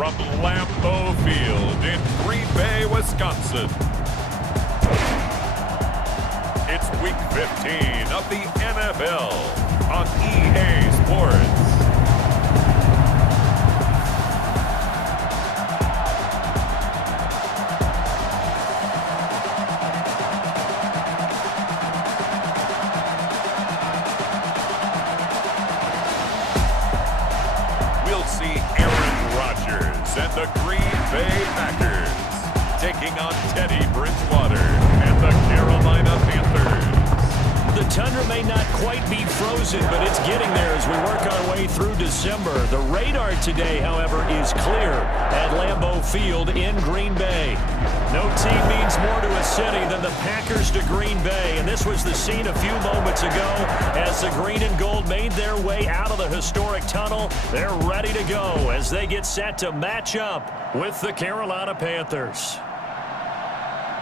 from Lambeau Field in Green Bay, Wisconsin. It's Week 15 of the NFL on EA Sports. We'll see Aaron Rodgers and the Green Bay Packers taking on Teddy Bridgewater and the Carolina Panthers. The tundra may not quite be frozen, but it's getting there as we work our way through December. The radar today, however, is clear at Lambeau Field in Green Bay. No team means more to a city than the Packers to Green Bay, and this was the scene a few moments ago as the green and gold made their way out of the historic tunnel. They're ready to go as they get set to match up with the Carolina Panthers.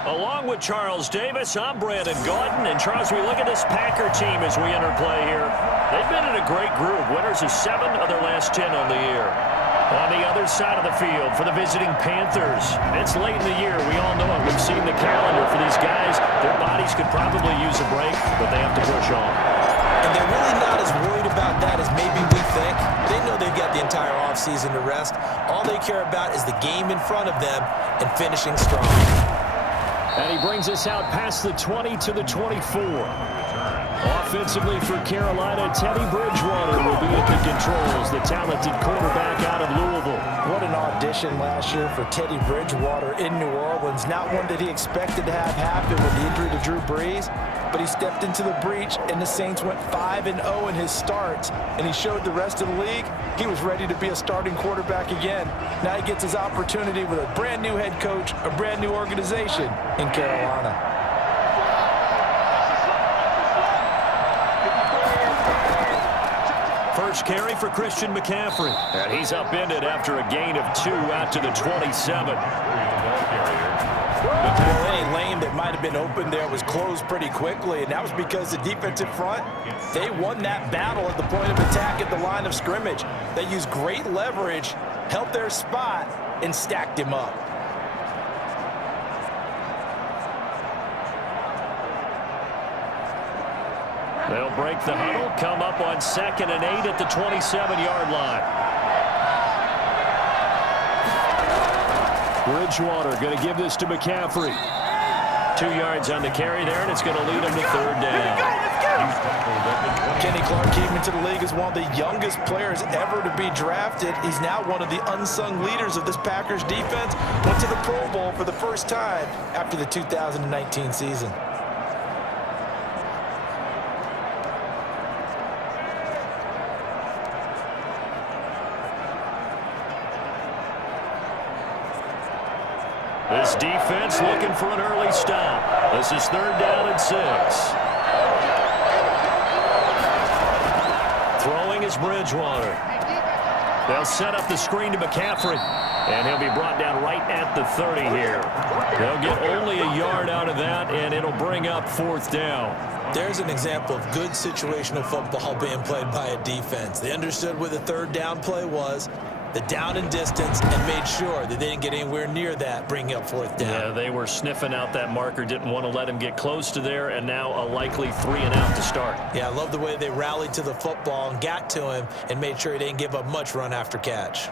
Along with Charles Davis, I'm Brandon Gaudin. And Charles, we look at this Packer team as we enter play here. They've been in a great group. Winners of 7 of their last 10 on the year. On the other side of the field for the visiting Panthers, it's late in the year. We all know it. We've seen the calendar for these guys. Their bodies could probably use a break, but they have to push on. And they're really not as worried about that as maybe we think. They know they've got the entire offseason to rest. All they care about is the game in front of them and finishing strong. And he brings us out past the 20 to the 24. Offensively for Carolina, Teddy Bridgewater will be at the controls, the talented quarterback out of Louisville. What an audition last year for Teddy Bridgewater in New Orleans. Not one that he expected to have happen with the injury to Drew Brees, but he stepped into the breach, and the Saints went 5-0 in his starts, and he showed the rest of the league he was ready to be a starting quarterback again. Now he gets his opportunity with a brand new head coach, a brand new organization in Carolina. First carry for Christian McCaffrey. And he's upended after a gain of 2 out to the 27. Well, any lane that might have been open there was closed pretty quickly, and that was because the defensive front, they won that battle at the point of attack at the line of scrimmage. They used great leverage, held their spot, and stacked him up. They'll break the huddle, come up on 2nd and 8 at the 27-yard line. Bridgewater going to give this to McCaffrey. 2 yards on the carry there, and it's going to lead him to 3rd down. Kenny Clark came into the league as one of the youngest players ever to be drafted. He's now one of the unsung leaders of this Packers defense. Went to the Pro Bowl for the first time after the 2019 season. This defense looking for an early stop. This is 3rd down and 6. Throwing is Bridgewater. They'll set up the screen to McCaffrey, and he'll be brought down right at the 30 here. They'll get only a yard out of that, and it'll bring up 4th down. There's an example of good situational football being played by a defense. They understood where the 3rd down play was, the down and distance, and made sure that they didn't get anywhere near that, bringing up 4th down. Yeah, they were sniffing out that marker, didn't want to let him get close to there, and now a likely 3 and out to start. Yeah, I love the way they rallied to the football and got to him and made sure he didn't give up much run after catch.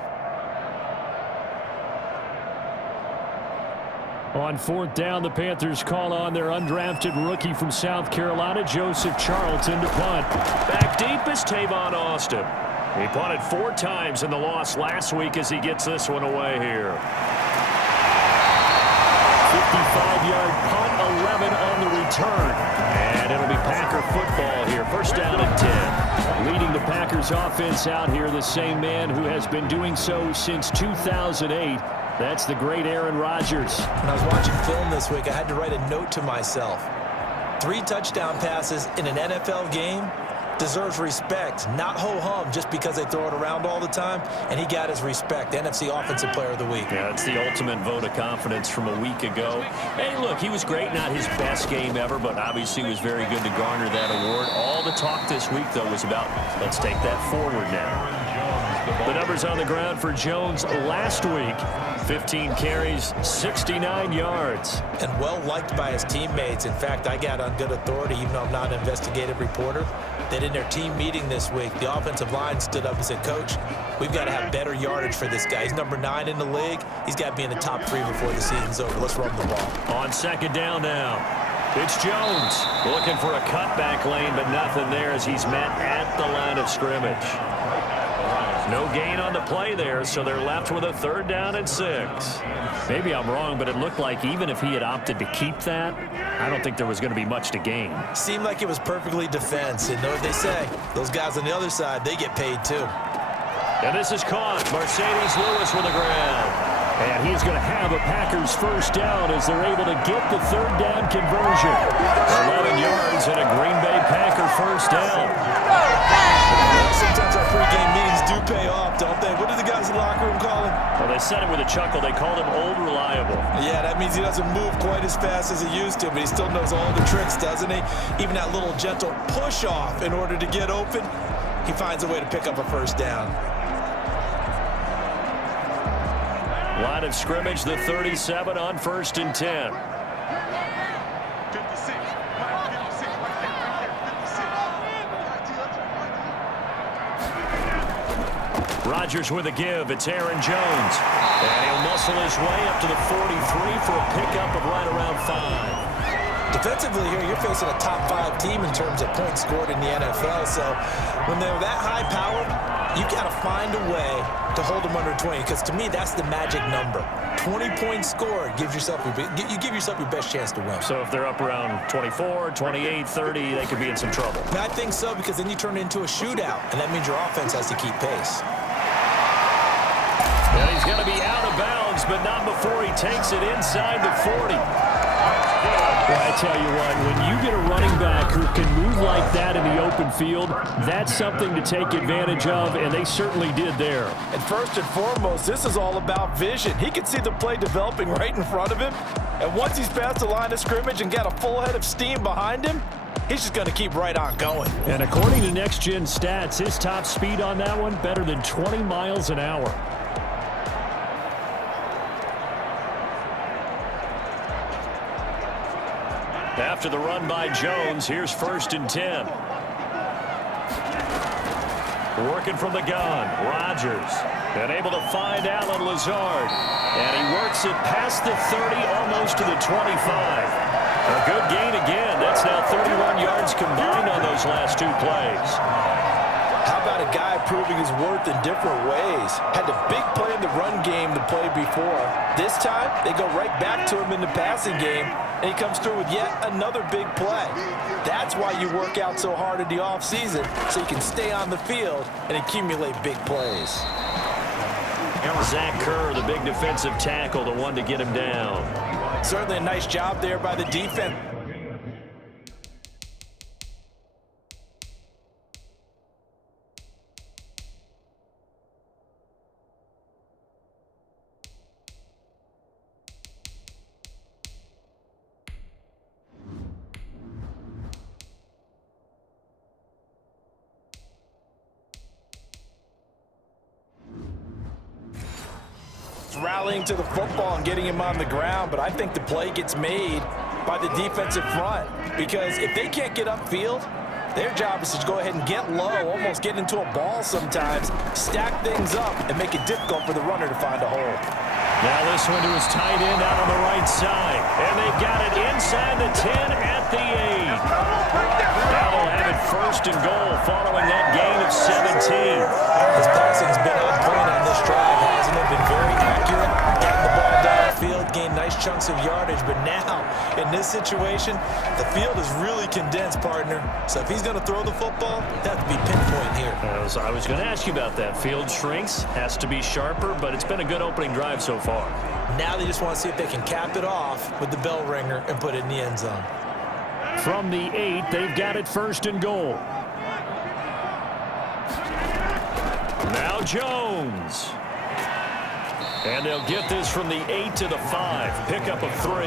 On 4th down, the Panthers call on their undrafted rookie from South Carolina, Joseph Charlton, to punt. Back deep is Tavon Austin. He punted 4 times in the loss last week as he gets this one away here. 55-yard punt, 11 on the return. And it'll be Packer football here. 1st down and 10. Leading the Packers offense out here, the same man who has been doing so since 2008. That's the great Aaron Rodgers. When I was watching film this week, I had to write a note to myself. 3 touchdown passes in an NFL game deserves respect, not ho-hum just because they throw it around all the time, and he got his respect. NFC Offensive Player of the Week. Yeah, it's the ultimate vote of confidence from a week ago. Hey, look, he was great, not his best game ever, but obviously was very good to garner that award. All the talk this week, though, was about let's take that forward now. The numbers on the ground for Jones last week: 15 carries, 69 yards. And well liked by his teammates. In fact, I got on good authority, even though I'm not an investigative reporter, that in their team meeting this week, the offensive line stood up and said, "Coach, we've got to have better yardage for this guy. He's number 9 in the league. He's got to be in the top 3 before the season's over. Let's run the ball." On second down now, it's Jones looking for a cutback lane, but nothing there as he's met at the line of scrimmage. No gain on the play there, so they're left with a 3rd down and 6. Maybe I'm wrong, but it looked like even if he had opted to keep that, I don't think there was going to be much to gain. Seemed like it was perfectly defense. And know what they say? Those guys on the other side, they get paid too. And this is caught. Mercedes Lewis with the grab. And he's going to have a Packers 1st down as they're able to get the 3rd down conversion. 11 yards and a Green Bay Packer 1st down. Sometimes our pregame meetings do pay off, don't they? What do the guys in the locker room call him? Well, they said it with a chuckle. They called him Old Reliable. Yeah, that means he doesn't move quite as fast as he used to, but he still knows all the tricks, doesn't he? Even that little gentle push-off in order to get open, he finds a way to pick up a 1st down. Line of scrimmage, the 37 on 1st and 10. Rodgers with a give. It's Aaron Jones. And he'll muscle his way up to the 43 for a pickup of right around 5. Defensively here, you're facing a top 5 team in terms of points scored in the NFL. So when they're that high powered, you got to find a way to hold them under 20. Because to me, that's the magic number. 20 points scored gives yourself you give yourself your best chance to win. So if they're up around 24, 28, 30, they could be in some trouble. And I think so, because then you turn it into a shootout, and that means your offense has to keep pace. And he's going to be out of bounds, but not before he takes it inside the 40. Well, I tell you what, when you get a running back who can move like that in the open field, that's something to take advantage of, and they certainly did there. And first and foremost, this is all about vision. He can see the play developing right in front of him, and once he's past the line of scrimmage and got a full head of steam behind him, he's just going to keep right on going. And according to Next Gen Stats, his top speed on that one, better than 20 miles an hour. After the run by Jones, here's 1st and 10. Working from the gun, Rodgers. And able to find Allen Lazard. And he works it past the 30, almost to the 25. A good gain again. That's now 31 yards combined on those last 2 plays. How about a guy proving his worth in different ways? Had a big play in the run game to play before. This time, they go right back to him in the passing game, and he comes through with yet another big play. That's why you work out so hard in the offseason, so you can stay on the field and accumulate big plays. Zach Kerr, the big defensive tackle, the one to get him down. Certainly a nice job there by the defense. Rallying to the football and getting him on the ground, but I think the play gets made by the defensive front, because if they can't get upfield, their job is to go ahead and get low, almost get into a ball sometimes, stack things up, and make it difficult for the runner to find a hole. Now this one to his tight end out on the right side, and they got it inside the 10 at the 8. Now they'll have it 1st and goal following that gain of 17. His passing's been on point on this drive, hasn't it? Been very accurate, getting the ball downfield, gained nice chunks of yardage, but now, in this situation, the field is really condensed, partner. So if he's going to throw the football, that would be pinpoint here. I was going to ask you about that. Field shrinks, has to be sharper, but it's been a good opening drive so far. Now they just want to see if they can cap it off with the bell ringer and put it in the end zone. From the 8, they've got it 1st and goal. Now Jones. And they'll get this from the 8 to the 5. Pickup of 3.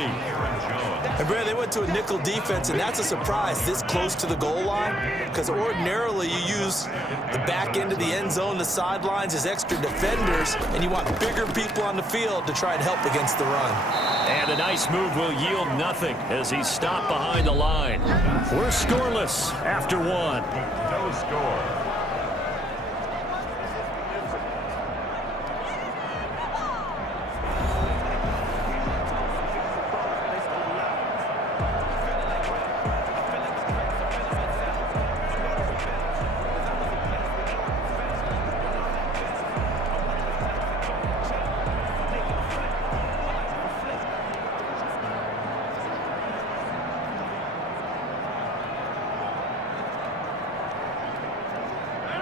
And, Brad, they went to a nickel defense, and that's a surprise this close to the goal line, because ordinarily you use the back end of the end zone, the sidelines as extra defenders, and you want bigger people on the field to try and help against the run. And a nice move will yield nothing as he's stopped behind the line. We're scoreless after 1. No score.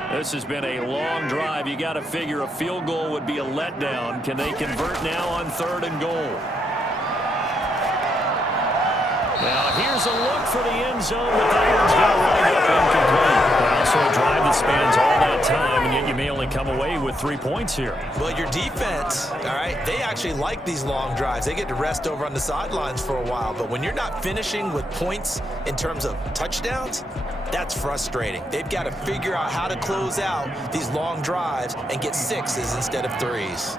This has been a long drive. You got to figure a field goal would be a letdown. Can they convert now on 3rd and goal? Now here's a look for the end zone, but that one's going to wind up incomplete. Also a drive that spans all that time, and yet you may only come away with 3 points here. Well, your defense, all right, they actually like these long drives. They get to rest over on the sidelines for a while, but when you're not finishing with points in terms of touchdowns, that's frustrating. They've got to figure out how to close out these long drives and get 6s instead of 3s.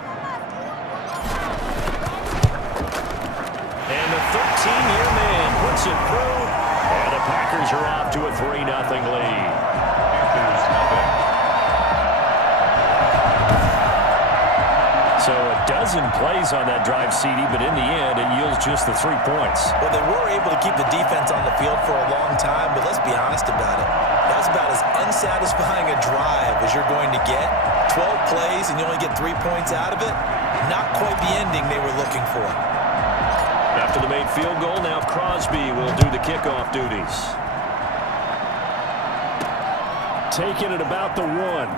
And the 13-year man puts it through, and the Packers are off to a 3-0 lead. Panthers nothing. So a dozen plays on that drive, CD, but in the end, it yields just the 3 points. Well, they were able to keep the defense on the field for a long time, but let's be honest about it. That's about as unsatisfying a drive as you're going to get. 12 plays and you only get 3 points out of it. Not quite the ending they were looking for. After the made field goal, now Crosby will do the kickoff duties. Taking it about the 1.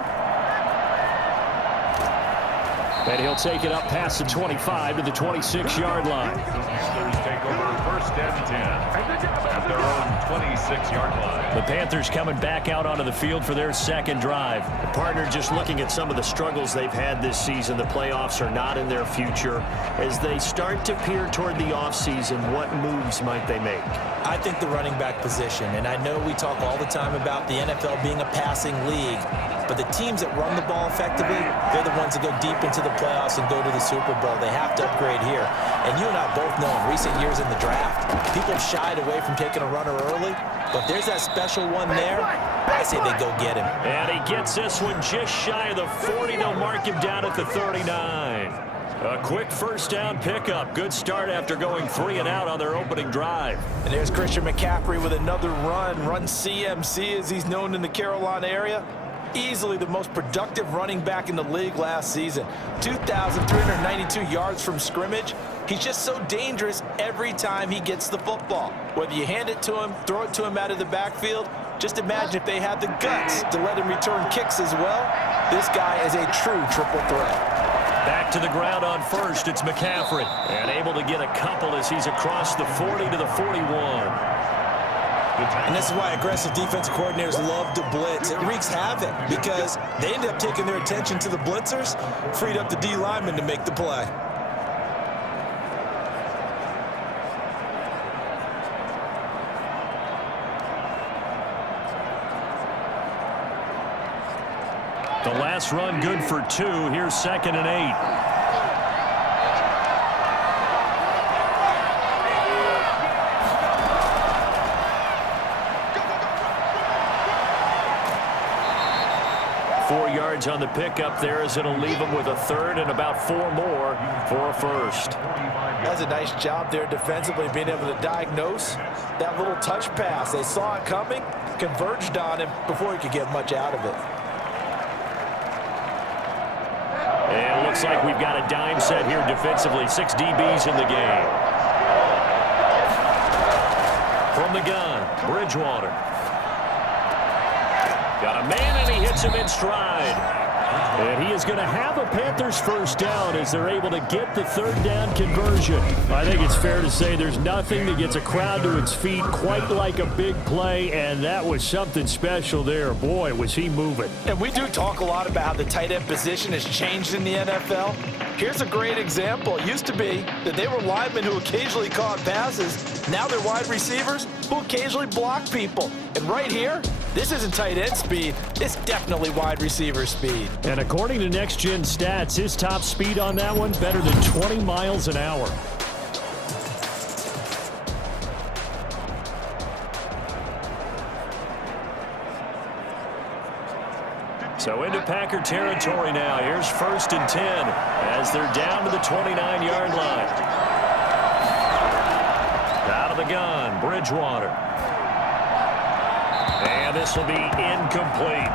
And he'll take it up past the 25 to the 26-yard line. Panthers take over 1st and 10 at their own 26-yard line. The Panthers coming back out onto the field for their second drive. The partner just looking at some of the struggles they've had this season. The playoffs are not in their future. As they start to peer toward the offseason, what moves might they make? I think the running back position, and I know we talk all the time about the NFL being a passing league, but the teams that run the ball effectively, they're the ones that go deep into the playoffs and go to the Super Bowl. They have to upgrade here. And you and I both know in recent years in the draft, people have shied away from taking a runner early, but if there's that special one there, I say they go get him. And he gets this one just shy of the 40. They'll mark him down at the 39. A quick first down pickup. Good start after going 3 and out on their opening drive. And there's Christian McCaffrey with another run CMC as he's known in the Carolina area. Easily the most productive running back in the league last season. 2,392 yards from scrimmage. He's just so dangerous every time he gets the football. Whether you hand it to him, throw it to him out of the backfield, just imagine if they had the guts to let him return kicks as well. This guy is a true triple threat. Back to the ground on first, it's McCaffrey. And able to get a couple as he's across the 40 to the 41. And this is why aggressive defensive coordinators love to blitz. It wreaks havoc because they end up taking their attention to the blitzers, freed up the D lineman to make the play. The last run good for 2. Here's 2nd and 8. 4 yards on the pickup there as it'll leave them with a 3rd and about 4 more for a 1st. That's a nice job there defensively, being able to diagnose that little touch pass. They saw it coming, converged on him before he could get much out of it. And it looks like we've got a dime set here defensively. 6 DBs in the game. From the gun, Bridgewater. Got a man, and he hits him in stride. And he is going to have a Panthers first down as they're able to get the third down conversion. I think it's fair to say there's nothing that gets a crowd to its feet quite like a big play, and that was something special there. Boy, was he moving. And we do talk a lot about how the tight end position has changed in the NFL. Here's a great example. It used to be that they were linemen who occasionally caught passes. Now they're wide receivers who occasionally block people. And right here, this isn't tight end speed. It's definitely wide receiver speed. And according to Next Gen Stats, his top speed on that one, better than 20 miles an hour. So into Packer territory now. Here's 1st and 10 as they're down to the 29-yard line. Out of the gun, Bridgewater. And this will be incomplete.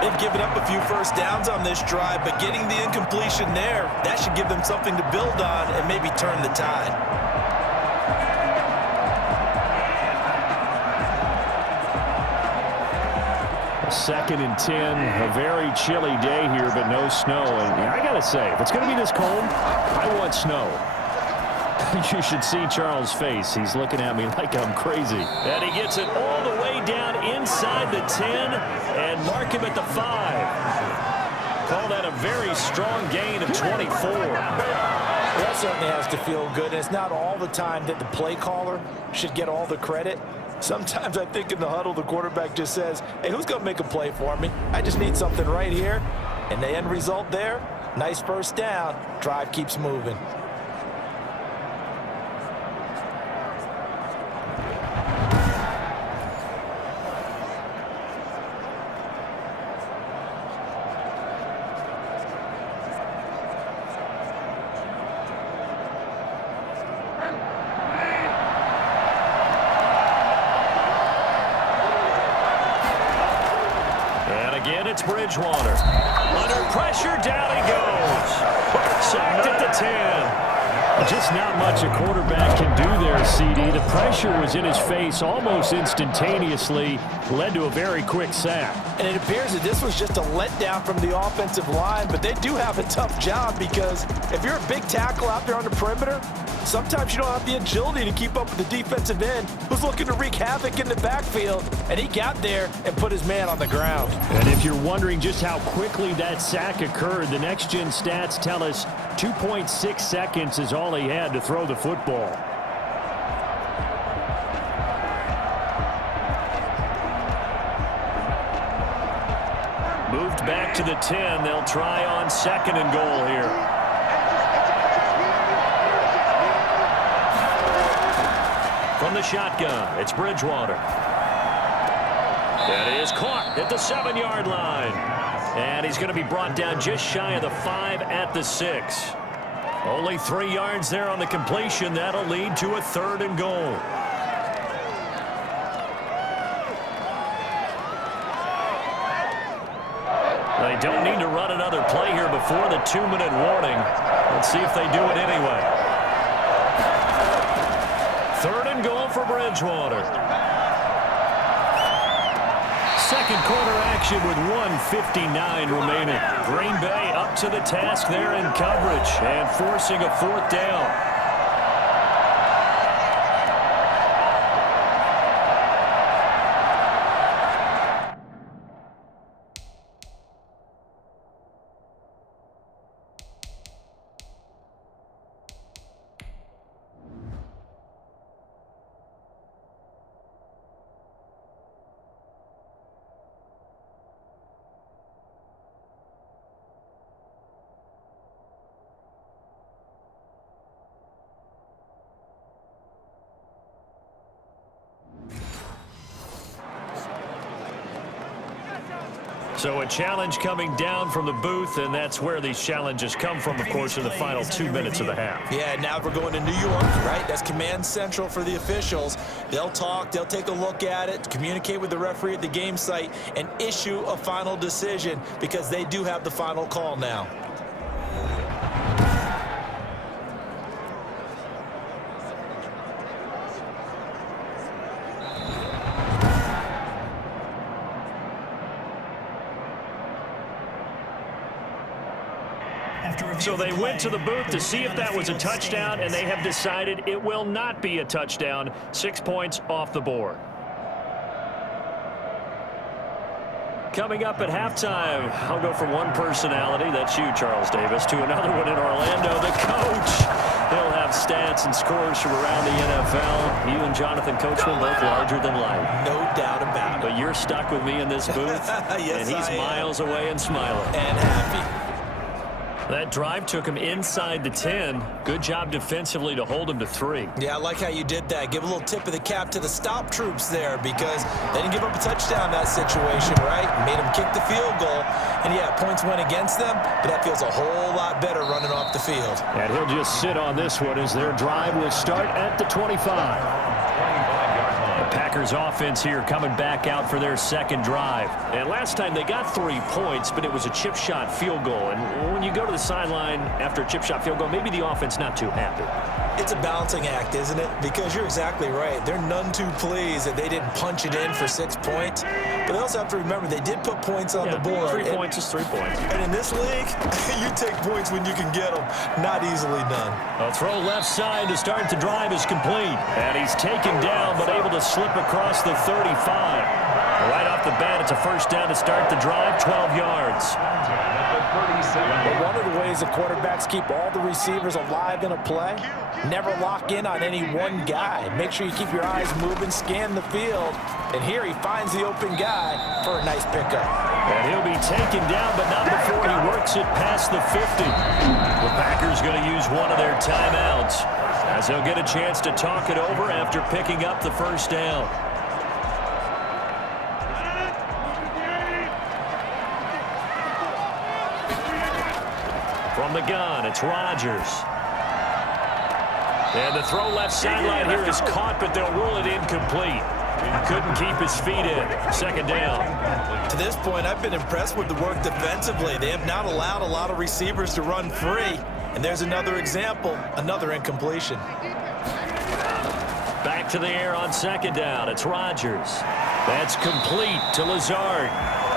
They've given up a few first downs on this drive, but getting the incompletion there, that should give them something to build on and maybe turn the tide. Second and 10, a very chilly day here, but no snow. And I got to say, if it's going to be this cold, I want snow. You should see Charles' face. He's looking at me like I'm crazy. And he gets it all the way down inside the 10 and mark him at the 5. Call that a very strong gain of 24. That certainly has to feel good. It's not all the time that the play caller should get all the credit. Sometimes I think in the huddle, the quarterback just says, hey, who's going to make a play for me? I just need something right here. And the end result there, nice first down. Drive keeps moving. It's Bridgewater. Under pressure, down he goes. Sacked at the 10. Just not much a quarterback can do there, CD. The pressure was in his face almost instantaneously, led to a very quick sack. And it appears that this was just a letdown from the offensive line, but they do have a tough job because if you're a big tackle out there on the perimeter, sometimes you don't have the agility to keep up with the defensive end who's looking to wreak havoc in the backfield, and he got there and put his man on the ground. And if you're wondering just how quickly that sack occurred, the Next Gen Stats tell us 2.6 seconds is all he had to throw the football. Moved back to the 10. They'll try on 2nd and goal here. From the shotgun, it's Bridgewater. That is caught at the 7-yard line. And he's going to be brought down just shy of the 5 at the 6. Only 3 yards there on the completion. That'll lead to a 3rd and goal. They don't need to run another play here before the 2-minute warning. Let's see if they do it anyway. 3rd and goal for Bridgewater. Second quarter action with 1:59 remaining. Green Bay up to the task there in coverage and forcing a 4th down. So a challenge coming down from the booth, and that's where these challenges come from, of course, in the final 2 minutes of the half. Yeah, now we're going to New York, right? That's command central for the officials. They'll talk, they'll take a look at it, communicate with the referee at the game site, and issue a final decision because they do have the final call now. So they went to the booth to see if that was a touchdown, and they have decided it will not be a touchdown. 6 points off the board. Coming up at halftime, I'll go from one personality, that's you, Charles Davis, to another one in Orlando, the coach. He'll have stats and scores from around the NFL. You and Jonathan Coachman both larger than life. No doubt about it. But you're stuck with me in this booth, yes, and he's miles away and smiling. And happy. That drive took him inside the 10. Good job defensively to hold him to 3. Yeah, I like how you did that. Give a little tip of the cap to the stop troops there because they didn't give up a touchdown in that situation, right? Made them kick the field goal. And, yeah, points went against them, but that feels a whole lot better running off the field. And he'll just sit on this one as their drive will start at the 25. The Packers offense here coming back out for their second drive. And last time they got 3 points, but it was a chip shot field goal. And when you go to the sideline after a chip shot field goal, maybe the offense not too happy. It's a balancing act, isn't it? Because you're exactly right. They're none too pleased that they didn't punch it in for 6 points. But they also have to remember they did put points on the board. 3 points is 3 points. And in this league, you take points when you can get them. Not easily done. A throw left side to start the drive is complete. And he's taken down but able to slip across the 35. Right off the bat, it's a first down to start the drive, 12 yards. But one of the ways the quarterbacks keep all the receivers alive in a play, never lock in on any one guy. Make sure you keep your eyes moving, scan the field, and here he finds the open guy for a nice pickup. And he'll be taken down, but not before he works it past the 50. The Packers going to use one of their timeouts as they'll get a chance to talk it over after picking up the first down. From the gun, it's Rodgers. And the throw left sideline here is caught, but they'll rule it incomplete. Couldn't keep his feet in. Second down. To this point, I've been impressed with the work defensively. They have not allowed a lot of receivers to run free. And there's another example, another incompletion. Back to the air on second down. It's Rodgers. That's complete to Lazard.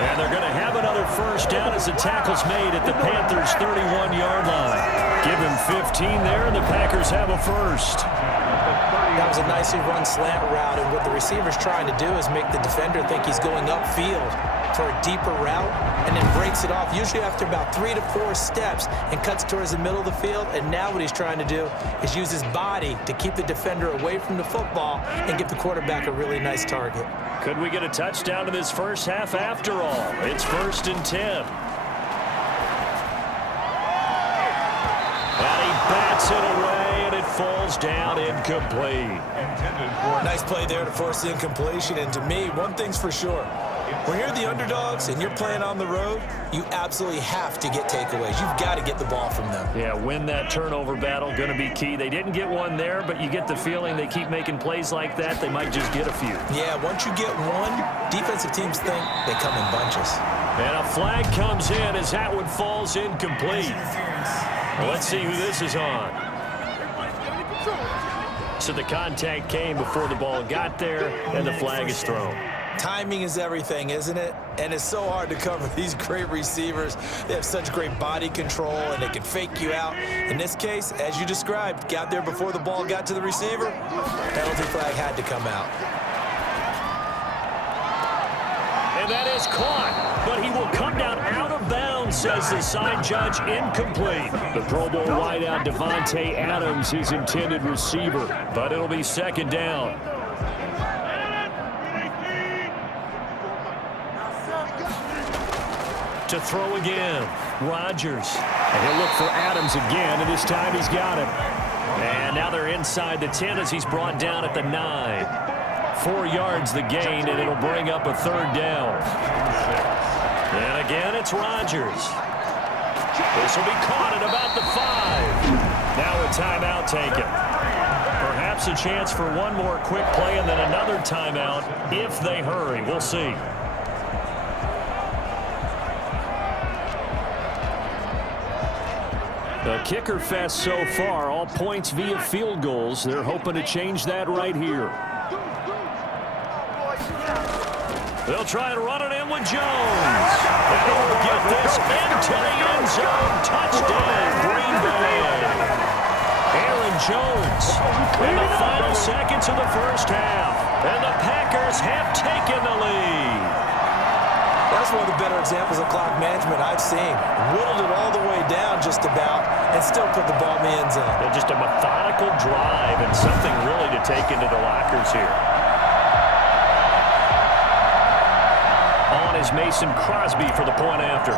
And they're going to have another first down as the tackle's made at the Panthers' 31-yard line. Give him 15 there, and the Packers have a first. That was a nicely run slant route, and what the receiver's trying to do is make the defender think he's going upfield for a deeper route and then breaks it off, usually after about 3 to 4 steps, and cuts towards the middle of the field. And now what he's trying to do is use his body to keep the defender away from the football and give the quarterback a really nice target. Could we get a touchdown in this first half after all? It's 1st and 10. And he bats it away, and it falls down incomplete. Nice play there to force the incompletion. And to me, one thing's for sure. When you're the underdogs and you're playing on the road, you absolutely have to get takeaways. You've got to get the ball from them. Yeah, win that turnover battle, going to be key. They didn't get one there, but you get the feeling they keep making plays like that, they might just get a few. Yeah, once you get one, defensive teams think they come in bunches. And a flag comes in as that one falls incomplete. Well, let's see who this is on. So the contact came before the ball got there, and the flag is thrown. Timing is everything, isn't it? And it's so hard to cover these great receivers. They have such great body control, and they can fake you out. In this case, as you described, got there before the ball got to the receiver. Penalty flag had to come out. And that is caught, but he will come down out of bounds, says the side judge, incomplete. The Pro Bowl wideout Devontae Adams, his intended receiver, but it'll be second down. To throw again, Rodgers. And he'll look for Adams again, and this time he's got him. And now they're inside the 10 as he's brought down at the 9. 4 yards the gain, and it'll bring up a third down. And again, it's Rodgers. This will be caught at about the 5. Now a timeout taken. Perhaps a chance for one more quick play and then another timeout if they hurry. We'll see. The kicker fest so far, all points via field goals. They're hoping to change that right here. They'll try and run it in with Jones. And he'll get this into the end zone. Touchdown, Bay. Aaron Jones in the final seconds of the first half. And the Packers have taken the lead. That's one of the better examples of clock management I've seen. Whittled it all the way down just about and still put the ball in the end zone. And just a methodical drive and something really to take into the lockers here. On is Mason Crosby for the point after.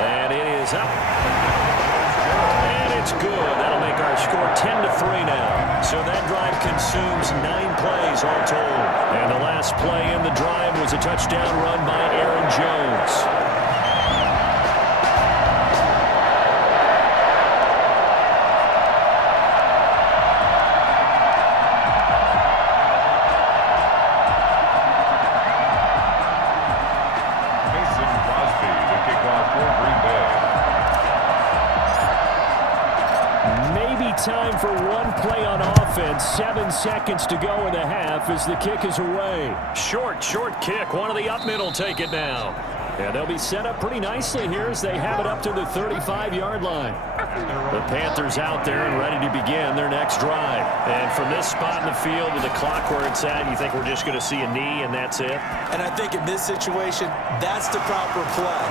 And it is up. And it's good. That'll make our score 10-3 now. So that drive consumes 9 plays all told. And the last play in the drive was a touchdown run by Aaron Jones. Time for one play on offense. 7 seconds to go in the half as the kick is away. Short kick. One of the up middle take it now. And they'll be set up pretty nicely here as they have it up to the 35-yard line. The Panthers out there and ready to begin their next drive. And from this spot in the field with the clock where it's at, you think we're just going to see a knee and that's it? And I think in this situation, that's the proper play.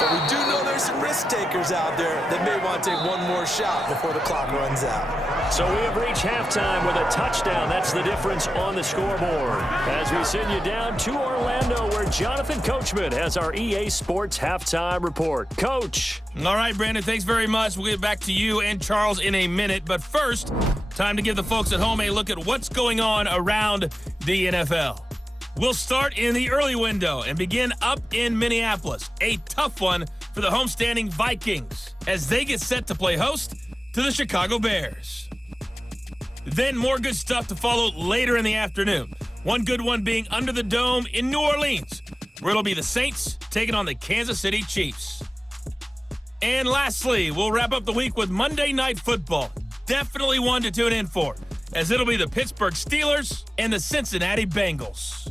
But we do know there's some risk takers out there that may want to take one more shot before the clock runs out. So we have reached halftime with a touchdown. That's the difference on the scoreboard. As we send you down to Orlando, where Jonathan Coachman has our EA Sports halftime report. Coach. All right, Brandon, thanks very much. We'll get back to you and Charles in a minute. But first, time to give the folks at home a look at what's going on around the NFL. We'll start in the early window and begin up in Minneapolis. A tough one for the homestanding Vikings as they get set to play host to the Chicago Bears. Then more good stuff to follow later in the afternoon. One good one being under the dome in New Orleans, where it'll be the Saints taking on the Kansas City Chiefs. And lastly, we'll wrap up the week with Monday Night Football. Definitely one to tune in for, as it'll be the Pittsburgh Steelers and the Cincinnati Bengals.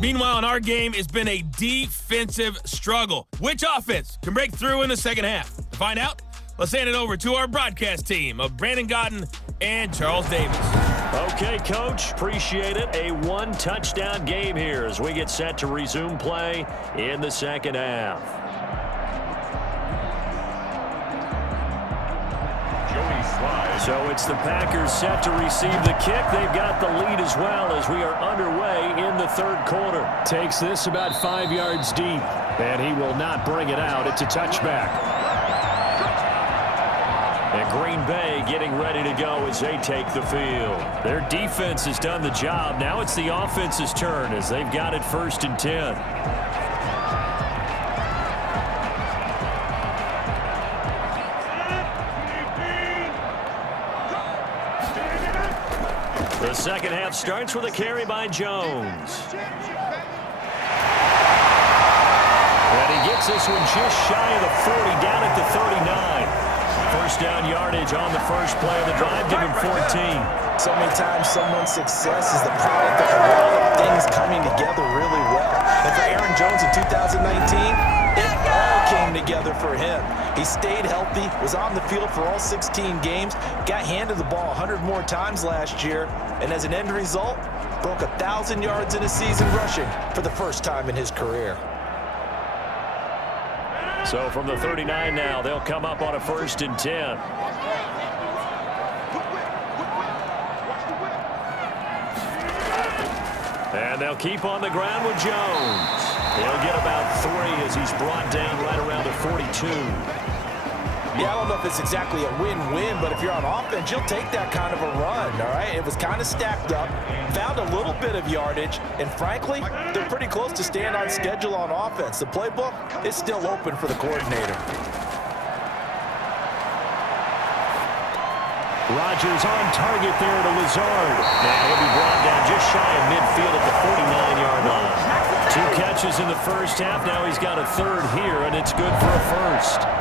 Meanwhile, in our game, it's been a defensive struggle. Which offense can break through in the second half? To find out, let's hand it over to our broadcast team of Brandon Godden and Charles Davis. Okay, Coach, appreciate it. A one-touchdown game here as we get set to resume play in the second half. So it's the Packers set to receive the kick. They've got the lead as well as we are underway in the third quarter. Takes this about 5 yards deep, and he will not bring it out. It's a touchback. And Green Bay getting ready to go as they take the field. Their defense has done the job. Now it's the offense's turn as they've got it 1st and 10. The second half starts with a carry by Jones. And he gets this one just shy of the 40, down at the 39. First down yardage on the first play of the drive, give him 14. So many times someone's success is the product of a lot of things coming together really well. And for Aaron Jones in 2019, it all came together for him. He stayed healthy, was on the field for all 16 games, got handed the ball 100 more times last year, and as an end result, broke 1,000 yards in a season rushing for the first time in his career. So from the 39 now, they'll come up on a 1st and 10. And they'll keep on the ground with Jones. He'll get about 3 as he's brought down right around the 42. Yeah, I don't know if it's exactly a win-win, but if you're on offense, you'll take that kind of a run, all right? It was kind of stacked up, found a little bit of yardage, and frankly, they're pretty close to staying on schedule on offense. The playbook is still open for the coordinator. Rodgers on target there to Lazard. Now he'll be brought down just shy of midfield at the 49-yard line. 2 catches in the first half. Now he's got a 3rd here, and it's good for a 1st.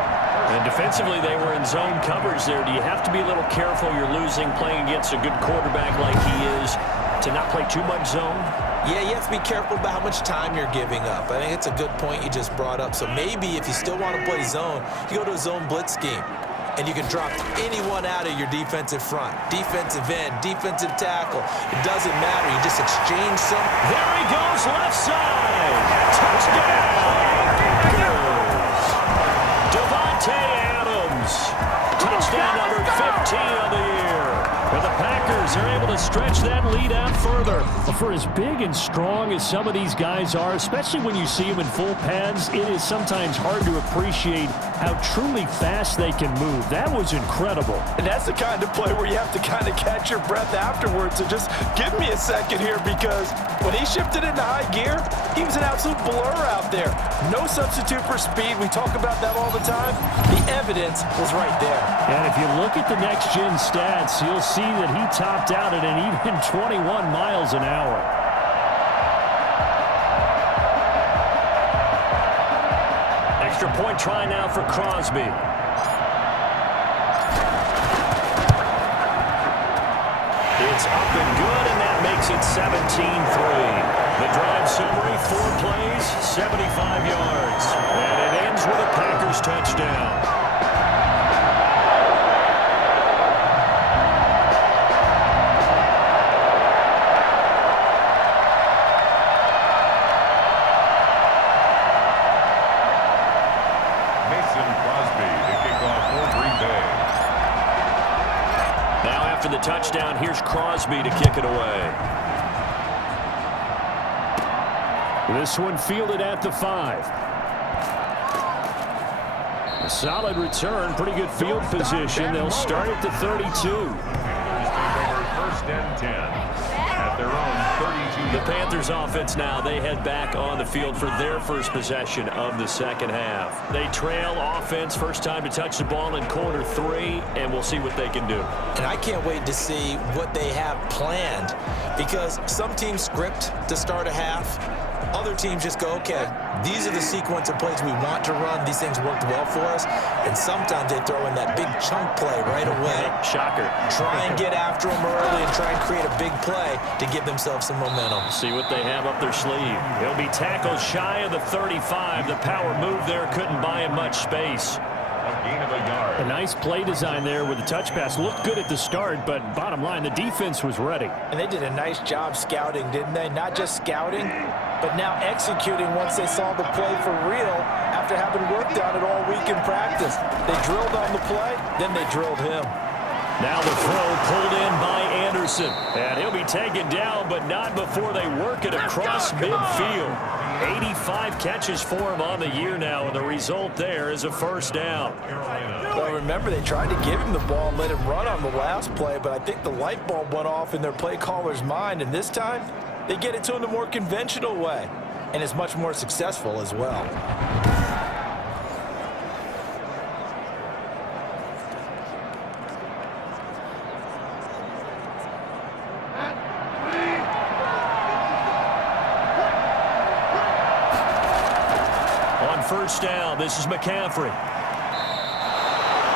And defensively, they were in zone coverage there. Do you have to be a little careful? You're losing playing against a good quarterback like he is to not play too much zone? Yeah, you have to be careful about how much time you're giving up. I think it's a good point you just brought up. So maybe if you still want to play zone, you go to a zone blitz scheme. And you can drop anyone out of your defensive front. Defensive end, defensive tackle. It doesn't matter. You just exchange some. There he goes, left side. Touchdown. Devontae Adams. Touchdown number 15 of the year. And the Packers are able to stretch that lead out further. For as big and strong as some of these guys are, especially when you see them in full pads, it is sometimes hard to appreciate how truly fast they can move. That was incredible. And that's the kind of play where you have to kind of catch your breath afterwards. So just give me a second here, because when he shifted into high gear, he was an absolute blur out there. No substitute for speed. We talk about that all the time. The evidence was right there. And if you look at the next-gen stats, you'll see that he topped out at an even 21 miles an hour. Extra point try now for Crosby. It's up and good, and that makes it 17-3. The drive summary, 4 plays, 75 yards. And it ends with a Packers touchdown. After the touchdown, here's Crosby to kick it away. This one fielded at the 5. A solid return, pretty good field position. They'll start at the 32. First and 10 at their own 32. The Panthers offense now, they head back on the field for their first possession of the second half. They trail offense, first time to touch the ball in quarter 3, and we'll see what they can do. And I can't wait to see what they have planned, because some teams script to start a half. Other teams just go, okay, these are the sequence of plays we want to run. These things worked well for us. And sometimes they throw in that big chunk play right away. Shocker. Try and get after them early and try and create a big play to give themselves some momentum. See what they have up their sleeve. He'll be tackled shy of the 35. The power move there couldn't buy him much space. Gain of a yard. A nice play design there with the touch pass. Looked good at the start, but bottom line, the defense was ready. And they did a nice job scouting, didn't they? Not just scouting, but now executing once they saw the play for real after having worked on it all week in practice. They drilled on the play, then they drilled him. Now the throw pulled in by Anderson. And he'll be taken down, but not before they work it across midfield. 85 catches for him on the year now, and the result there is a first down. Well, remember, they tried to give him the ball and let him run on the last play, but I think the light bulb went off in their play caller's mind, and this time they get it to him the more conventional way, and it's much more successful as well. First down, this is McCaffrey.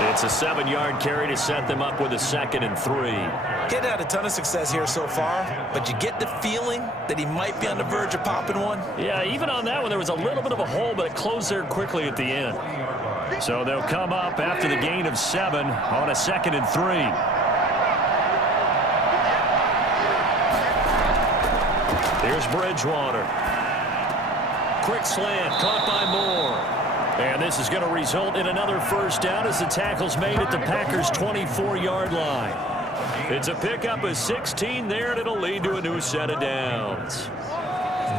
It's a 7-yard carry to set them up with a 2nd and 3. Getting had a ton of success here so far, but you get the feeling that he might be on the verge of popping one. Yeah, even on that one, there was a little bit of a hole, but it closed there quickly at the end. So they'll come up after the gain of 7 on a 2nd and 3. Here's Bridgewater. Quick slant, caught by Moore. And this is going to result in another first down as the tackle's made at the Packers' 24-yard line. It's a pickup of 16 there, and it'll lead to a new set of downs.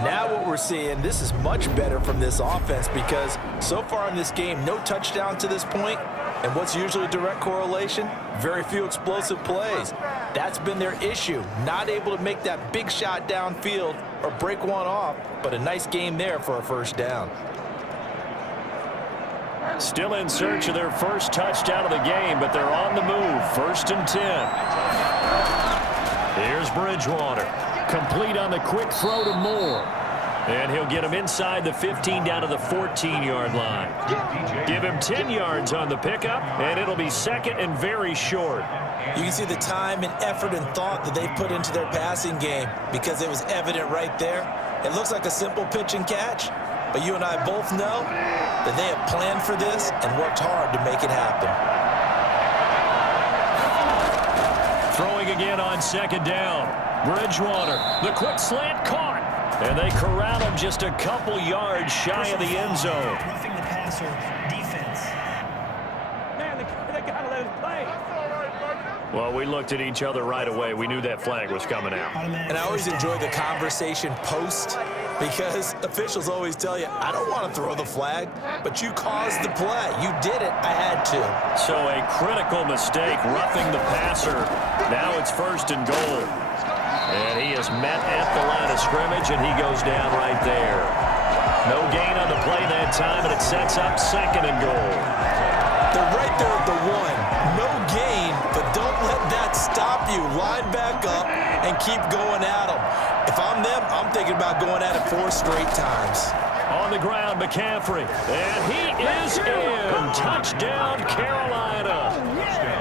Now what we're seeing, this is much better from this offense, because so far in this game, no touchdown to this point, and what's usually a direct correlation? Very few explosive plays. That's been their issue, not able to make that big shot downfield or break one off, but a nice game there for a first down. Still in search of their first touchdown of the game, but they're on the move. 1st and 10. Here's Bridgewater. Complete on the quick throw to Moore. And he'll get him inside the 15 down to the 14-yard line. Give him 10 yards on the pickup, and it'll be second and very short. You can see the time and effort and thought that they put into their passing game because it was evident right there. It looks like a simple pitch and catch, but you and I both know that they have planned for this and worked hard to make it happen. Throwing again on second down. Bridgewater, the quick slant caught. And they corral him just a couple yards shy of the end zone. Roughing the passer defense. Man, they got to let him play. Well, we looked at each other right away. We knew that flag was coming out. And I always enjoy the conversation post because officials always tell you, I don't want to throw the flag, but you caused the play. You did it. I had to. So a critical mistake, roughing the passer. Now it's first and goal. And he is met at the line of scrimmage, and he goes down right there. No gain on the play that time, and it sets up second and goal. They're right there at the one. No gain, but don't let that stop you. Line back up and keep going at them. If I'm them, I'm thinking about going at it 4 straight times. On the ground, McCaffrey. And he is in. Touchdown, Carolina.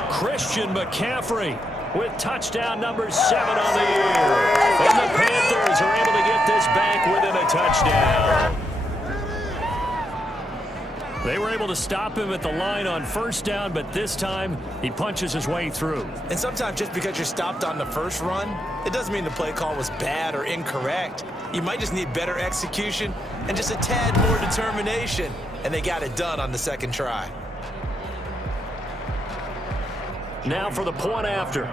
Christian McCaffrey with touchdown number 7 on the year. And the Panthers are able to get this back within a touchdown. They were able to stop him at the line on first down, but this time he punches his way through. And sometimes just because you're stopped on the first run, it doesn't mean the play call was bad or incorrect. You might just need better execution and just a tad more determination. And they got it done on the second try. Now for the point after.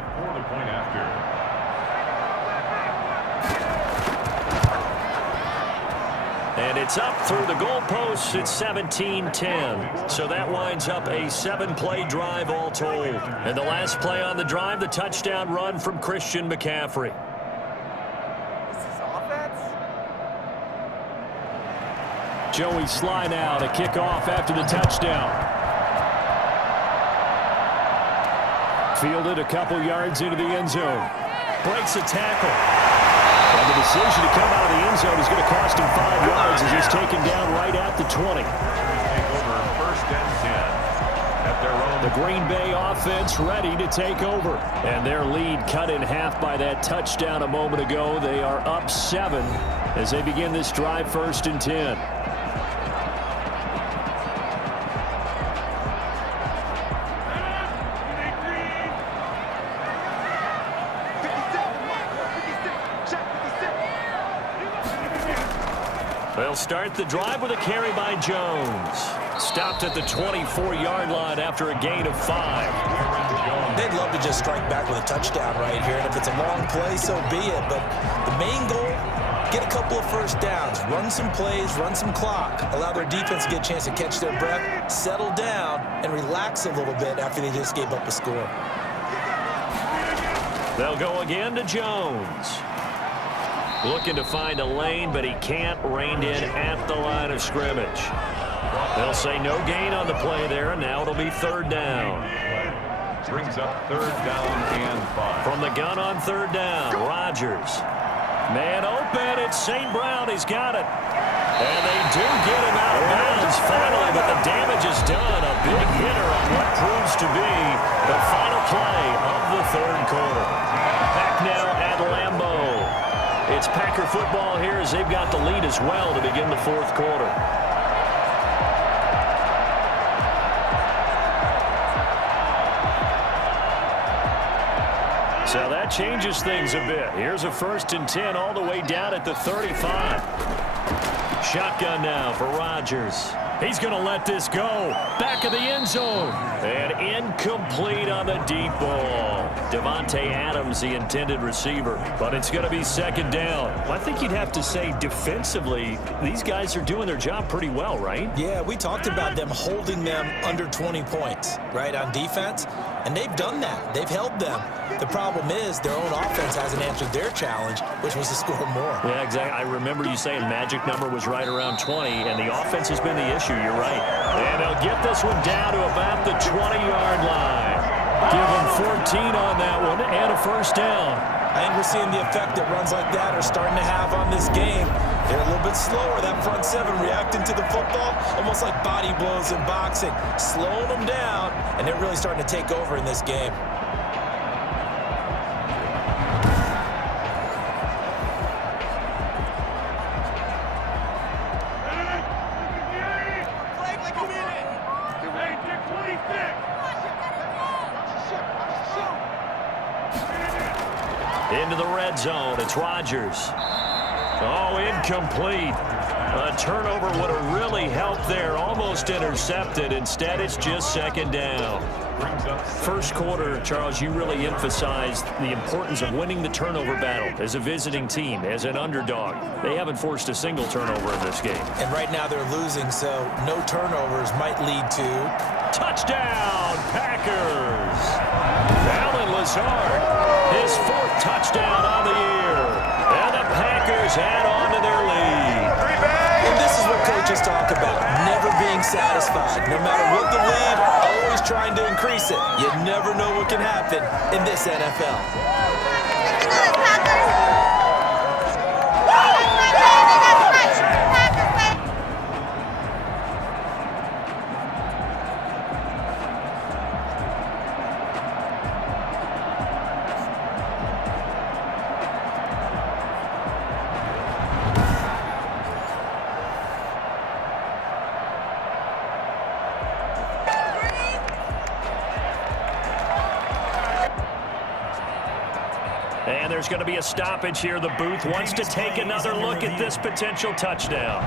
And it's up through the goalposts. It's 17-10. So that winds up a 7-play drive all told. And the last play on the drive, the touchdown run from Christian McCaffrey. Joey slide out, a kickoff after the touchdown. Fielded a couple yards into the end zone. Breaks a tackle. And the decision to come out of the end zone is going to cost him 5 yards as he's taken down right at the 20. Take over first and 10 at their own. The Green Bay offense ready to take over. And their lead cut in half by that touchdown a moment ago. They are up 7 as they begin this drive first and 10. They'll start the drive with a carry by Jones. Stopped at the 24-yard line after a gain of 5. They'd love to just strike back with a touchdown right here. And if it's a long play, so be it. But the main goal, get a couple of first downs, run some plays, run some clock, allow their defense to get a chance to catch their breath, settle down, and relax a little bit after they just gave up a score. They'll go again to Jones. Looking to find a lane, but he can't. Reined in at the line of scrimmage. They'll say no gain on the play there, and now it'll be third down. Brings up third down and 5. From the gun on third down, Rodgers. Man open, it's St. Brown, he's got it. And they do get him out of bounds finally, but the damage is done. A big hitter on what proves to be the final play of the third quarter. Back now at Lambeau. It's Packer football here as they've got the lead as well to begin the fourth quarter. So that changes things a bit. Here's a first and 10 all the way down at the 35. Shotgun now for Rodgers. He's going to let this go. Back of the end zone. And incomplete on the deep ball. Devontae Adams, the intended receiver. But it's going to be second down. Well, I think you'd have to say defensively, these guys are doing their job pretty well, right? Yeah, we talked about them holding them under 20 points, right, on defense. And they've done that. They've held them. The problem is their own offense hasn't answered their challenge, which was to score more. Yeah, exactly. I remember you saying magic number was right around 20, and the offense has been the issue. You're right. And they'll get this one down to about the 20-yard line. Give them 14 on that one and a first down. I think we're seeing the effect that runs like that are starting to have on this game. They're a little bit slower, that front seven reacting to the football, almost like body blows in boxing, slowing them down, and they're really starting to take over in this game. Into the red zone, it's Rodgers. Oh, incomplete. A turnover would have really helped there, almost intercepted. Instead, it's just second down. First quarter, Charles, you really emphasized the importance of winning the turnover battle as a visiting team, as an underdog. They haven't forced a single turnover in this game. And right now they're losing, so no turnovers might lead to... Touchdown, Packers! Alan Lazard, his fourth touchdown on the year. And the Packers add on to their lead. And this is what coaches talk about, never being satisfied. No matter what the lead, always trying to increase it. You never know what can happen in this NFL. And there's going to be a stoppage here. The booth wants to take another look at this potential touchdown.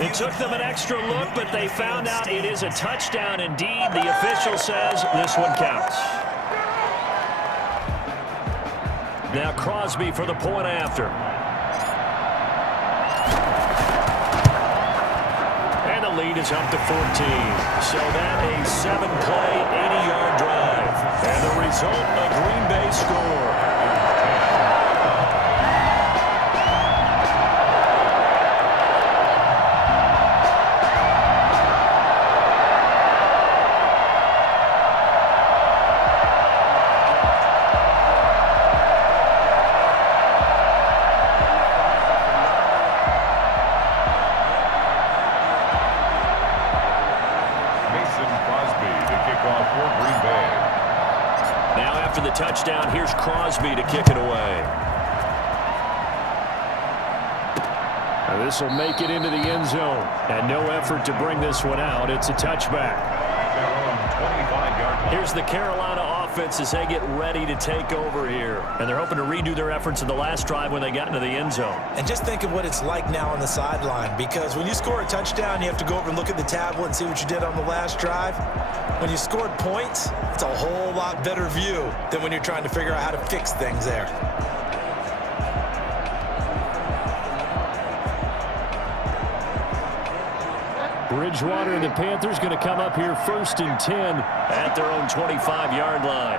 It took them an extra look, but they found out it is a touchdown indeed. The official says this one counts. Now Crosby for the point after. And the lead is up to 14. So that a 7-play, 80-yard drive. And the result, a Green Bay score. The touchdown, here's Crosby to kick it away. Now this will make it into the end zone, and no effort to bring this one out. It's a touchback. Here's the Carolina offense as they get ready to take over here, and they're hoping to redo their efforts in the last drive when they got into the end zone. And just think of what it's like now on the sideline, because when you score a touchdown, you have to go over and look at the tablet and see what you did on the last drive. When you scored points, it's a whole lot better view than when you're trying to figure out how to fix things there. Bridgewater and the Panthers going to come up here 1st and 10 at their own 25-yard line.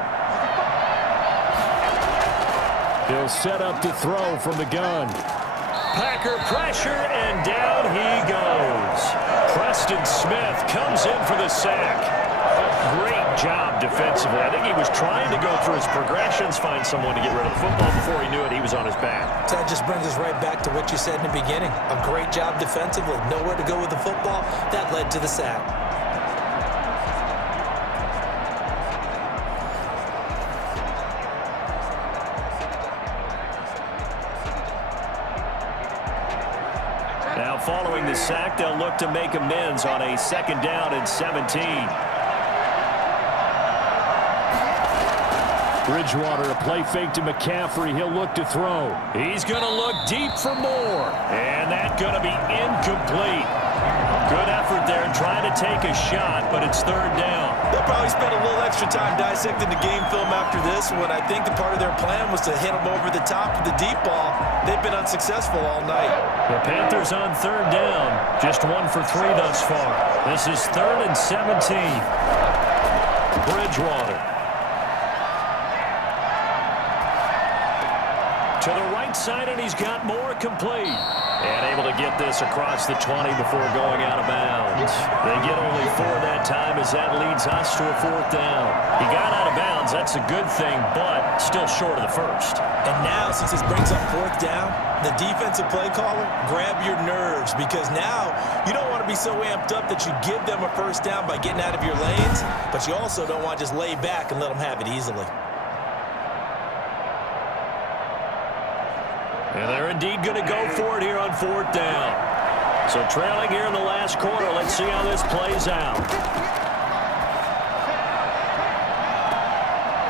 He'll set up to throw from the gun. Packer pressure, and down he goes. Preston Smith comes in for the sack. Great job defensively. I think he was trying to go through his progressions, find someone to get rid of the football. Before he knew it, he was on his back. That just brings us right back to what you said in the beginning. A great job defensively. Nowhere to go with the football. That led to the sack. Now following the sack, they'll look to make amends on a 2nd down and 17. Bridgewater, a play fake to McCaffrey. He'll look to throw. He's going to look deep for more. And that's going to be incomplete. Good effort there trying to take a shot, but it's 3rd down. They'll probably spent a little extra time dissecting the game film after this one. I think the part of their plan was to hit them over the top of the deep ball. They've been unsuccessful all night. The Panthers on third down. Just 1 for 3 thus far. This is 3rd and 17. Bridgewater. To the right side, and he's got more complete. And able to get this across the 20 before going out of bounds. They get only 4 that time as that leads us to a 4th down. He got out of bounds. That's a good thing, but still short of the first. And now, since this brings up 4th down, the defensive play caller, grab your nerves, because now you don't want to be so amped up that you give them a 1st down by getting out of your lanes, but you also don't want to just lay back and let them have it easily. And they're indeed going to go for it here on 4th down. So trailing here in the last quarter. Let's see how this plays out.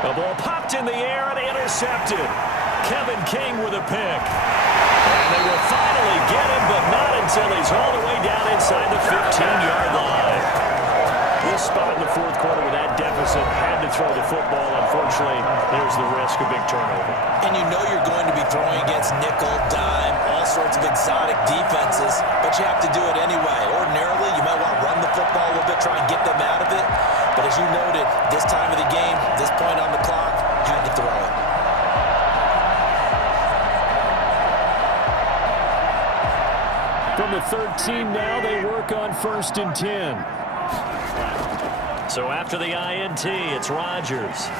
The ball popped in the air and intercepted. Kevin King with a pick. And they will finally get him, but not until he's all the way down inside the 15-yard line. This spot in the 4th quarter with that deficit, had to throw the football. Unfortunately, there's the risk of big turnover. And you know you're going to be throwing against nickel, dime, all sorts of exotic defenses, but you have to do it anyway. Ordinarily, you might want to run the football a little bit, try and get them out of it. But as you noted, this time of the game, this point on the clock, had to throw it. From the 13 now, they work on 1st and 10. So after the INT, it's Rodgers.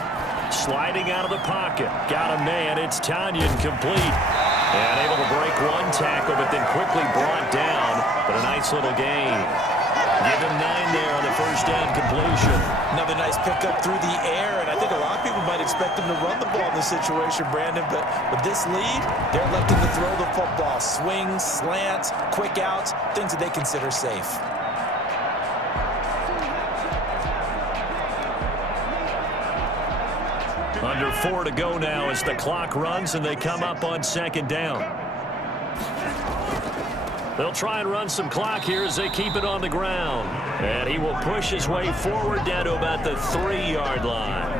Sliding out of the pocket. Got a man. It's Tanyan complete. And able to break 1 tackle, but then quickly brought down. But a nice little gain. Give him 9 there on the 1st down completion. Another nice pickup through the air, and I think a lot of people might expect him to run the ball in this situation, Brandon, but with this lead, they're electing to throw the football. Swings, slants, quick outs, things that they consider safe. Under 4 to go now as the clock runs and they come up on 2nd down. They'll try and run some clock here as they keep it on the ground. And he will push his way forward down to about the 3-yard line.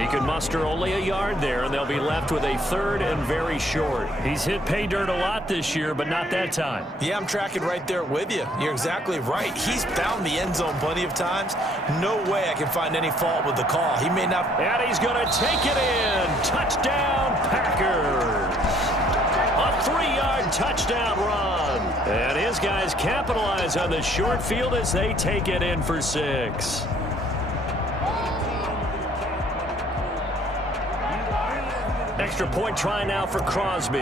He can muster only a yard there, and they'll be left with a 3rd and very short. He's hit pay dirt a lot this year, but not that time. Yeah, I'm tracking right there with you. You're exactly right. He's found the end zone plenty of times. No way I can find any fault with the call. He may not. And he's going to take it in. Touchdown, Packers. A 3-yard touchdown run. And his guys capitalize on the short field as they take it in for 6. Extra point try now for Crosby.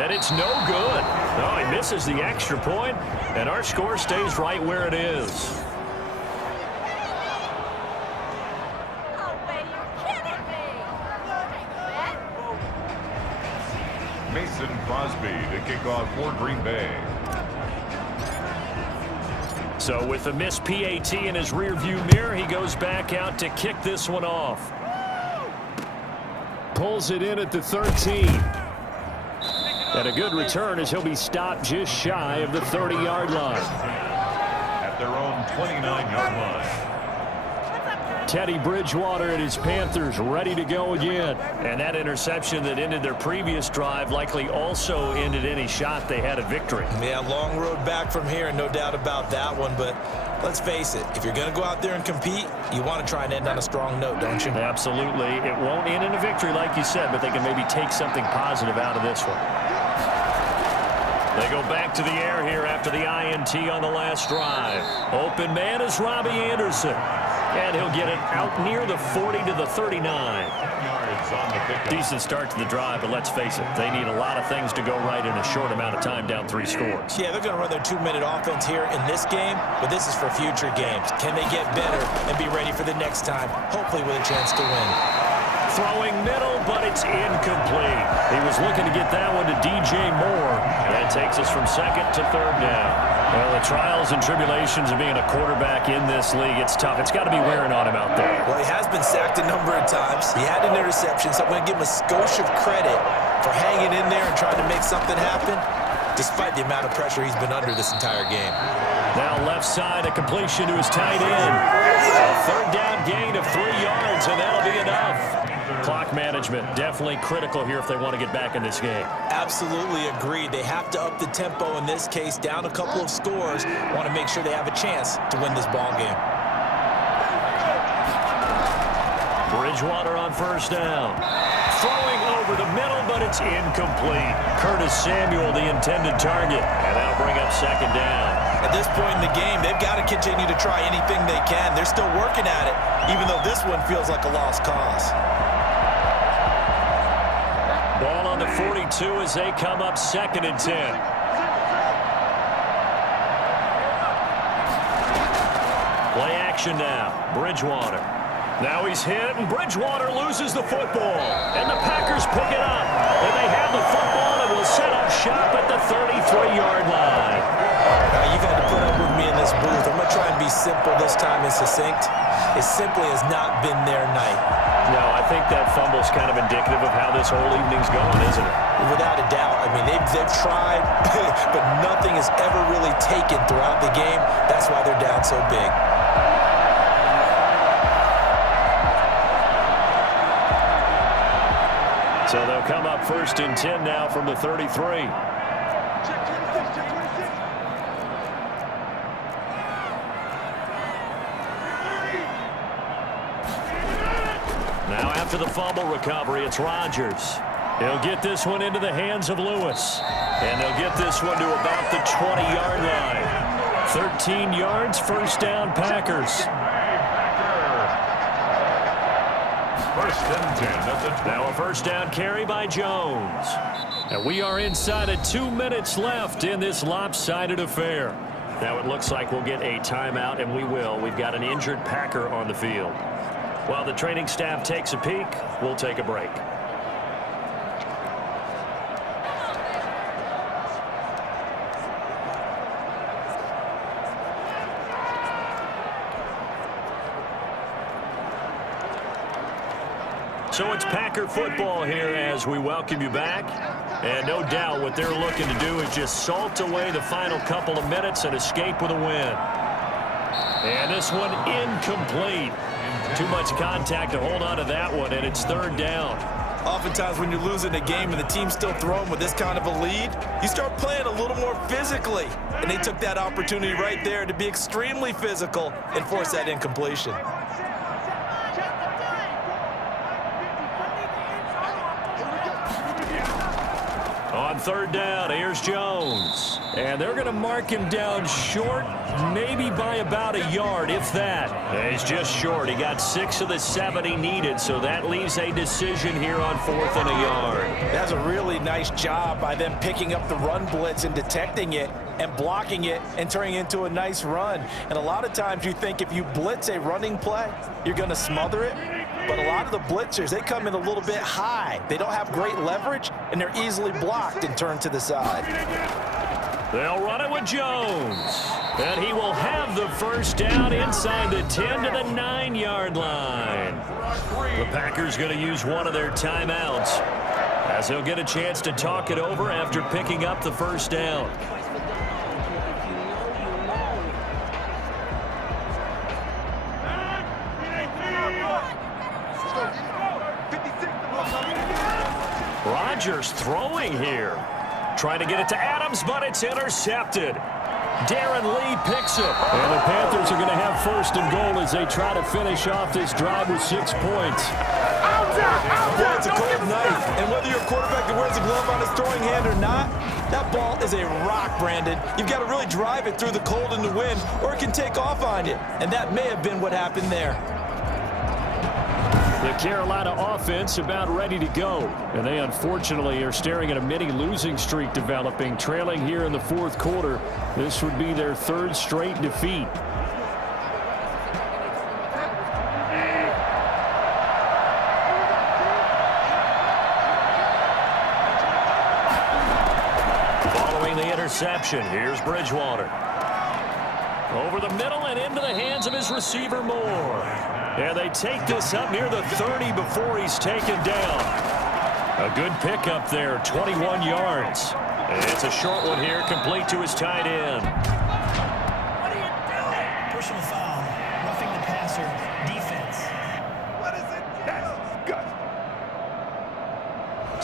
And it's no good. No, he misses the extra point, and our score stays right where it is. Oh, baby, you're kidding me. Mason Crosby to kick off for Green Bay. So with the missed PAT in his rearview mirror, he goes back out to kick this one off. Pulls it in at the 13. And a good return as he'll be stopped just shy of the 30-yard line. At their own 29-yard line. Teddy Bridgewater and his Panthers ready to go again. And that interception that ended their previous drive likely also ended any shot they had at victory. Yeah, long road back from here, no doubt about that one. But let's face it, if you're going to go out there and compete, you want to try and end on a strong note, don't you? Absolutely. It won't end in a victory like you said, but they can maybe take something positive out of this one. They go back to the air here after the INT on the last drive. Open man is Robbie Anderson. And he'll get it out near the 40 to the 39. Decent start to the drive, but let's face it, they need a lot of things to go right in a short amount of time down 3 scores. Yeah, they're going to run their 2-minute offense here in this game, but this is for future games. Can they get better and be ready for the next time, hopefully with a chance to win? Throwing middle, but it's incomplete. He was looking to get that one to DJ Moore. That takes us from 2nd to 3rd down. Well, the trials and tribulations of being a quarterback in this league, it's tough. It's got to be wearing on him out there. Well, he has been sacked a number of times. He had an interception, so I'm going to give him a skosh of credit for hanging in there and trying to make something happen, despite the amount of pressure he's been under this entire game. Now left side, a completion to his tight end. A third down gain of 3 yards, and that'll be enough. Clock management definitely critical here if they want to get back in this game. Absolutely agreed. They have to up the tempo in this case, down a couple of scores. Want to make sure they have a chance to win this ball game. Bridgewater on first down. Throwing over the middle, but it's incomplete. Curtis Samuel, the intended target, and that'll bring up second down. At this point in the game, they've got to continue to try anything they can. They're still working at it, even though this one feels like a lost cause. Ball on the 42 as they come up 2nd and 10. Play action now. Bridgewater. Now he's hit, and Bridgewater loses the football. And the Packers pick it up. And they have the football and will set up shop at the 33-yard line. Now, you've had to put up with me in this booth. I'm going to try and be simple this time and succinct. It simply has not been their night. No, I think that fumble's kind of indicative of how this whole evening's going, isn't it? Without a doubt. I mean, they've tried, but nothing has ever really taken throughout the game. That's why they're down so big. So they'll come up 1st and 10 now from the 33. Now after the fumble recovery, it's Rodgers. He'll get this one into the hands of Lewis. And they'll get this one to about the 20-yard line. 13 yards, first down, Packers. First and 10 at the 20. Now a first down carry by Jones. And we are inside of 2 minutes left in this lopsided affair. Now it looks like we'll get a timeout, and we will. We've got an injured Packer on the field. While the training staff takes a peek, we'll take a break. So it's Packer football here as we welcome you back. And no doubt what they're looking to do is just salt away the final couple of minutes and escape with a win. And this one incomplete. Too much contact to hold on to that one, and it's 3rd down. Oftentimes when you're losing a game and the team's still throwing with this kind of a lead, you start playing a little more physically. And they took that opportunity right there to be extremely physical and force that incompletion. On 3rd down, here's Jones. And they're going to mark him down short, maybe by about a yard, if that. He's just short. He got 6 of the 7 he needed, so that leaves a decision here on 4th and a yard. That's a really nice job by them picking up the run blitz and detecting it and blocking it and turning it into a nice run. And a lot of times you think if you blitz a running play, you're going to smother it. But a lot of the blitzers, they come in a little bit high. They don't have great leverage, and they're easily blocked and turned to the side. They'll run it with Jones. And he will have the first down inside the 10 to the 9-yard line. The Packers going to use one of their timeouts as they'll get a chance to talk it over after picking up the first down. Rodgers throwing here. Trying to get it to Adams, but it's intercepted. Darren Lee picks it. And the Panthers are going to have 1st and goal as they try to finish off this drive with 6 points. Well, it's a cold night, and whether you're a quarterback that wears a glove on his throwing hand or not, that ball is a rock, Brandon. You've got to really drive it through the cold and the wind, or it can take off on you. And that may have been what happened there. The Carolina offense about ready to go. And they unfortunately are staring at a mini losing streak developing, trailing here in the 4th quarter. This would be their 3rd straight defeat. Following the interception, here's Bridgewater. Over the middle and into the hands of his receiver Moore. And they take this up near the 30 before he's taken down. A good pickup there, 21 yards. And it's a short one here, complete to his tight end.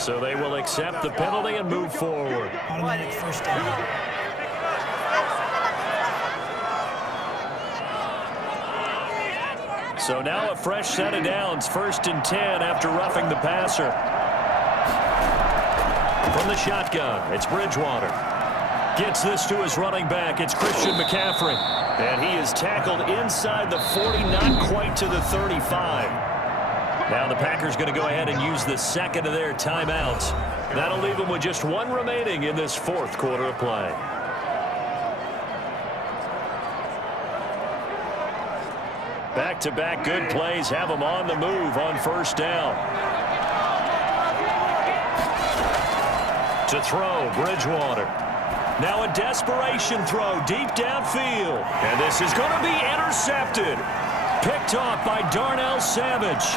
So they will accept the penalty and move forward. Automatic first down. So now a fresh set of downs, 1st and 10 after roughing the passer. From the shotgun, it's Bridgewater. Gets this to his running back. It's Christian McCaffrey. And he is tackled inside the 40, not quite to the 35. Now the Packers going to go ahead and use the second of their timeouts. That'll leave them with just one remaining in this 4th quarter of play. Back-to-back good plays have them on the move on 1st down. To throw, Bridgewater. Now a desperation throw deep downfield. And this is going to be intercepted. Picked off by Darnell Savage.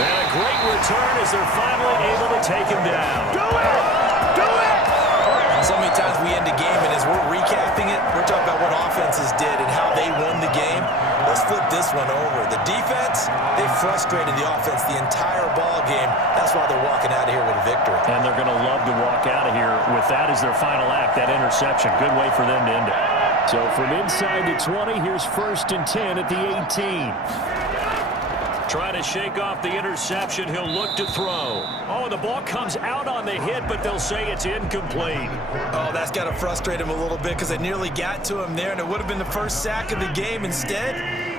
And a great return as they're finally able to take him down. Do it! Do it! So many times we end a game, and as we're recapping it, we're talking about what offenses did and how they won the game. Let's flip this one over. The defense, they frustrated the offense the entire ball game. That's why they're walking out of here with a victory. And they're going to love to walk out of here with that as their final act, that interception. Good way for them to end it. So from inside the 20, here's 1st and 10 at the 18. Trying to shake off the interception. He'll look to throw. Oh, the ball comes out on the hit, but they'll say it's incomplete. Oh, that's got to frustrate him a little bit because they nearly got to him there, and it would have been the first sack of the game. Instead,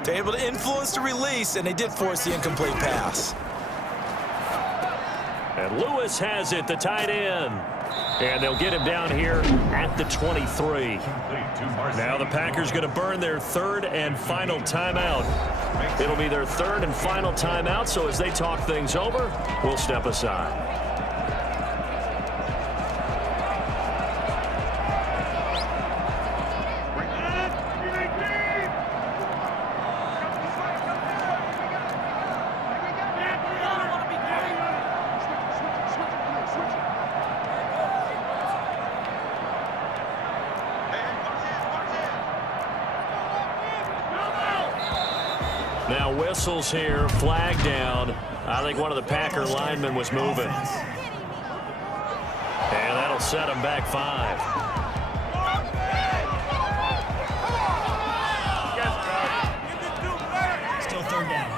they're able to influence the release, and they did force the incomplete pass. And Lewis has it, the tight end. And they'll get him down here at the 23. Now the Packers going to burn their 3rd and final timeout. It'll be their 3rd and final timeout, so as they talk things over, we'll step aside. Now whistles here, flag down. I think one of the Packer linemen was moving. And that'll set him back 5. Still 3rd down.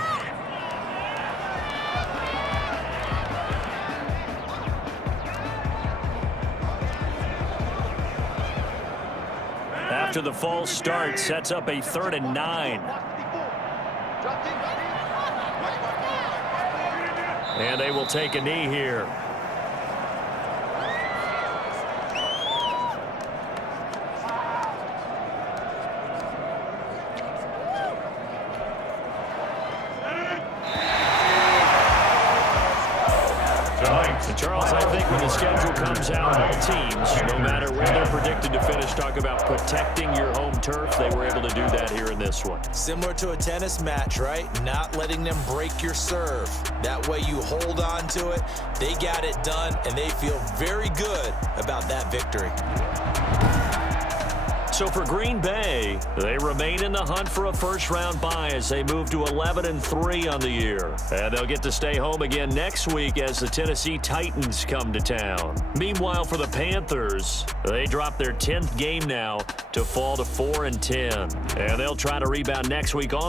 After the false start, sets up a 3rd and 9. And they will take a knee here. And Charles, I think when the schedule comes out, all teams, no matter where they're predicted to finish, talk about protecting your home turf. They were able to do that here in this one. Similar to a tennis match, right? Not letting them break your serve. That way you hold on to it. They got it done, and they feel very good about that victory. So for Green Bay, they remain in the hunt for a 1st-round bye as they move to 11-3 on the year. And they'll get to stay home again next week as the Tennessee Titans come to town. Meanwhile, for the Panthers, they drop their 10th game now to fall to 4-10. And they'll try to rebound next week on